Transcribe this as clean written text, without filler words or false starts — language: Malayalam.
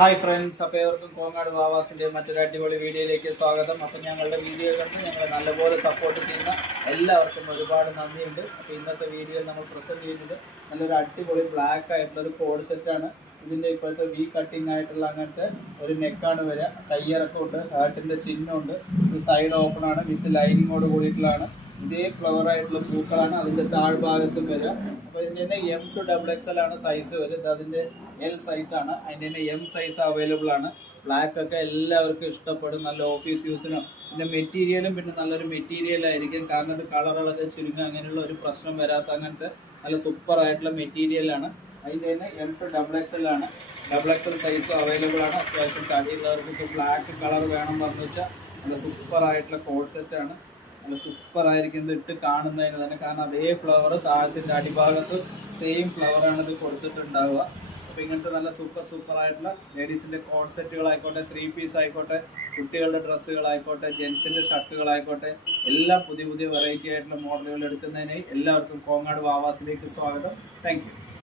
ഹായ് ഫ്രണ്ട്സ്, അപ്പോൾ ഏവർക്കും കോങ്ങാട് വാവാസിൻ്റെ മറ്റൊരു അടിപൊളി വീഡിയോയിലേക്ക് സ്വാഗതം. അപ്പം ഞങ്ങളുടെ വീഡിയോ കണ്ട് ഞങ്ങളെ നല്ലപോലെ സപ്പോർട്ട് ചെയ്യുന്ന എല്ലാവർക്കും ഒരുപാട് നന്ദിയുണ്ട്. അപ്പോൾ ഇന്നത്തെ വീഡിയോയിൽ നമ്മൾ പ്രസൻറ്റ് ചെയ്യുന്നത് നല്ലൊരു അടിപൊളി ബ്ലാക്ക് ആയിട്ടുള്ളൊരു കോഡ് സെറ്റാണ്. ഇതിൻ്റെ ഇപ്പോഴത്തെ വി കട്ടിങ് ആയിട്ടുള്ള അങ്ങനത്തെ ഒരു നെക്കാണ് വരിക. കയ്യിറക്കമുണ്ട്, ഹാർട്ടിൻ്റെ ചിഹ്നമുണ്ട്, ഇത് സൈഡ് ഓപ്പൺ ആണ്, വിത്ത് ലൈനിങ്ങോട് കൂടിയിട്ടുള്ളതാണ്. ഇതേ ഫ്ലവർ ആയിട്ടുള്ള പൂക്കളാണ് അതിൻ്റെ താഴ്ഭാഗത്തും വരിക. അപ്പോൾ ഇതിൻ്റെ തന്നെ M2XXL ആണ് സൈസ് വരുന്നത്. അതിൻ്റെ L സൈസാണ്. അതിൻ്റെ തന്നെ M സൈസ് അവൈലബിൾ ആണ്. ബ്ലാക്ക് ഒക്കെ എല്ലാവർക്കും ഇഷ്ടപ്പെടും, നല്ല ഓഫീസ് യൂസിനും. പിന്നെ മെറ്റീരിയലും പിന്നെ നല്ലൊരു മെറ്റീരിയൽ ആയിരിക്കും, കാരണം ഇത് കളറുകളൊക്കെ ചുരുങ്ങുക അങ്ങനെയുള്ള ഒരു പ്രശ്നം വരാത്ത അങ്ങനത്തെ നല്ല സൂപ്പർ ആയിട്ടുള്ള മെറ്റീരിയലാണ്. അതിൻ്റെ തന്നെ M2XXL ആണ്. XXL സൈസും അവൈലബിൾ ആണ്. അത്യാവശ്യം തടിയുള്ളവർക്ക് ബ്ലാക്ക് കളർ വേണം പറഞ്ഞു വെച്ചാൽ നല്ല സൂപ്പർ ആയിട്ടുള്ള കോഡ് സെറ്റാണ്. നല്ല സൂപ്പർ ആയിരിക്കും ഇത് ഇട്ട് കാണുന്നതിന് തന്നെ, കാരണം അതേ ഫ്ലവർ താഴത്തിൻ്റെ അടിഭാഗത്ത് സെയിം ഫ്ലവറാണ് ഇത് കൊടുത്തിട്ടുണ്ടാവുക. അപ്പോൾ ഇങ്ങനത്തെ നല്ല സൂപ്പർ ആയിട്ടുള്ള ലേഡീസിൻ്റെ കോഡ് സെറ്റുകളായിക്കോട്ടെ, 3 പീസ് ആയിക്കോട്ടെ, കുട്ടികളുടെ ഡ്രസ്സുകളായിക്കോട്ടെ, ജെൻസിൻ്റെ ഷർട്ടുകളായിക്കോട്ടെ, എല്ലാം പുതിയ വെറൈറ്റി ആയിട്ടുള്ള മോഡലുകൾ എടുക്കുന്നതിനായി എല്ലാവർക്കും കോങ്ങാട് വാവാസിലേക്ക് സ്വാഗതം. Thank you.